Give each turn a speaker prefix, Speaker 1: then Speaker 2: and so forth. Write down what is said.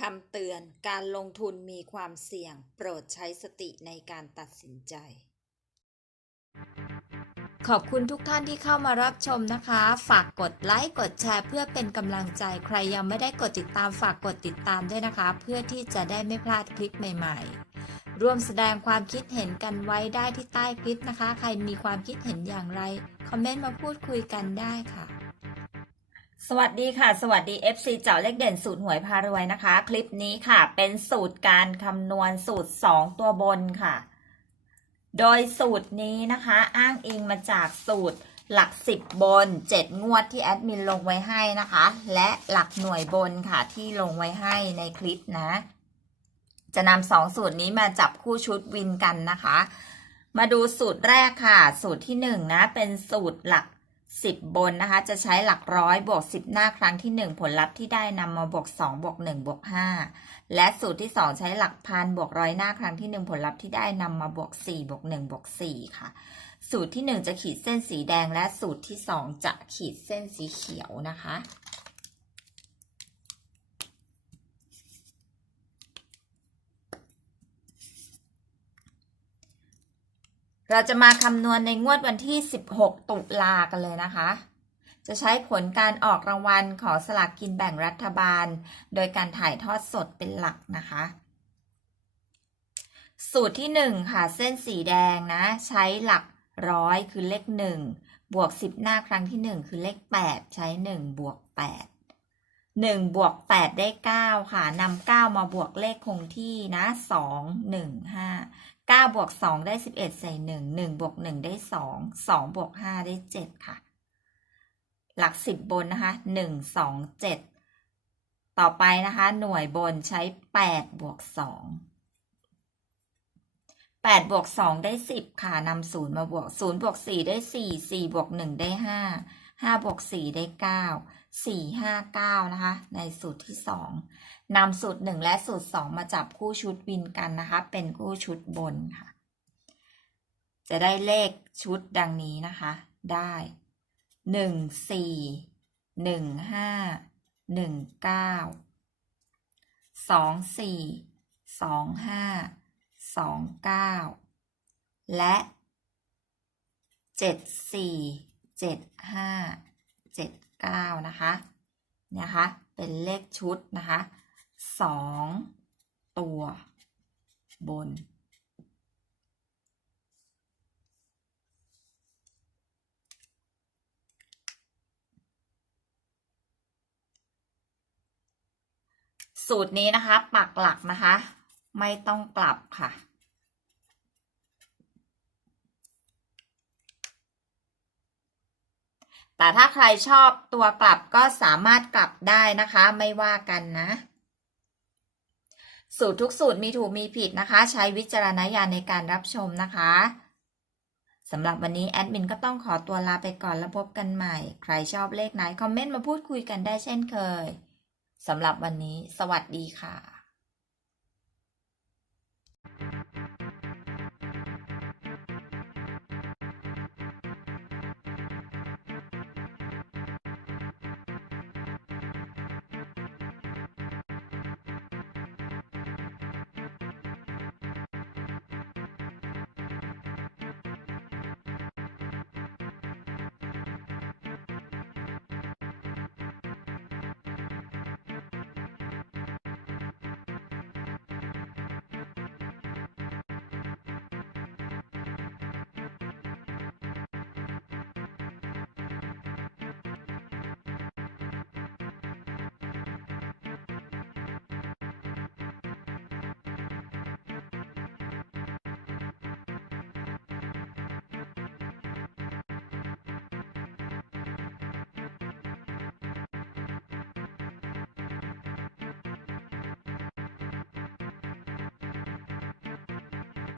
Speaker 1: คำเตือนการลงทุนมีความเสี่ยง โปรดใช้สติในการตัดสินใจ ขอบคุณทุกท่านที่เข้ามารับชมนะคะ ฝากกดไลค์กดแชร์เพื่อเป็นกำลังใจใครยังไม่ได้กดติดตามฝากกดติดตามด้วยนะคะ เพื่อที่จะได้ไม่พลาดคลิปใหม่ๆ ร่วมแสดงความคิดเห็นกันไว้ได้ที่ใต้คลิปนะคะ ใครมีความคิดเห็นอย่างไร คอมเมนต์มาพูดคุยกันได้ค่ะ สวัสดีค่ะ สวัสดี FC เจ้าเลขเด่นสูตรหวยพารวยนะคะ คลิปนี้ค่ะ เป็นสูตรการคำนวณสูตร 2 ตัวบนค่ะ โดยสูตรนี้นะคะ อ้างอิงมาจากสูตรหลัก 10 บน 7 งวดที่แอดมินลงไว้ให้นะคะ และหลักหน่วยบนค่ะที่ลงไว้ให้ในคลิปนะ จะนำสองสูตรนี้มาจับคู่ชุดวินกันนะคะ มาดูสูตรแรกค่ะ สูตรที่หนึ่งนะ เป็นสูตรหลัก 10 บนนะคะ จะใช้หลักร้อยบวก 10 หน้าครั้งที่ 1 ผลลัพธ์ที่ได้นำมาบวก2บวก1บวก5และสูตรที่ 2 ใช้หลักพันบวกร้อยหน้าครั้งที่ 1 ผลลัพธ์ที่ได้นำมาบวก4บวก1บวก4ค่ะ สูตรที่ 1 จะขีดเส้นสีแดงและสูตรที่ 2 จะขีดเส้นสีเขียวนะคะ เราจะมาคำนวณในงวดวันที่ 16 ตุลากันเลยนะคะ จะใช้ผลการออกรางวัลของสลากกินแบ่งรัฐบาล โดยการถ่ายทอดสดเป็นหลักนะคะ สูตรที่ 1 ค่ะ เส้นสีแดงนะ ใช้หลักร้อยคือเลข 1 บวก 10 หน้าครั้งที่ 1 คือเลข 8 ใช้ 1 บวก 8 1บวก8ได้ 9 ค่ะนำ9มาบวกเลขคงที่นะ2 1 5 9บวก2ได้ 11 ใส่ 1 1บวก1ได้ 2 2บวก5ได้ 7 ค่ะ หลัก 10 บนนะคะ 1 2 7 ต่อไปนะคะ หน่วยบนใช้ 8 บวก 2 8 บวก 2 ได้ 10 ค่ะนำ0มาบวก 0 บวก 4 ได้ 4 4 บวก 1 ได้ 5 5 บวก 4 ได้ 9 4 5 9นะคะ ในสูตรที่2นำสูตร1และสูตร2มาจับคู่ชุดวินกันนะคะ เป็นคู่ชุดบนค่ะ จะได้เลขชุดดังนี้นะคะ ได้1 4 1 5 1 9 2 4 2 5 2 9และ7 4 7 5 7 9 นะคะนะคะ เป็นเลขชุดนะคะสองตัวบน สูตรนี้นะคะ ปักหลักนะคะ ไม่ต้องกลับค่ะ แต่ถ้าใครชอบตัวกลับก็สามารถกลับได้นะคะ ไม่ว่ากันนะ สูตรทุกสูตรมีถูกมีผิดนะคะ ใช้วิจารณญาณในการรับชมนะคะสำหรับวันนี้แอดมินก็ต้องขอตัวลาไปก่อนแล้วพบกันใหม่ ใครชอบเลขไหน คอมเมนต์มาพูดคุยกันได้เช่นเคยสำหรับวันนี้ สวัสดีค่ะ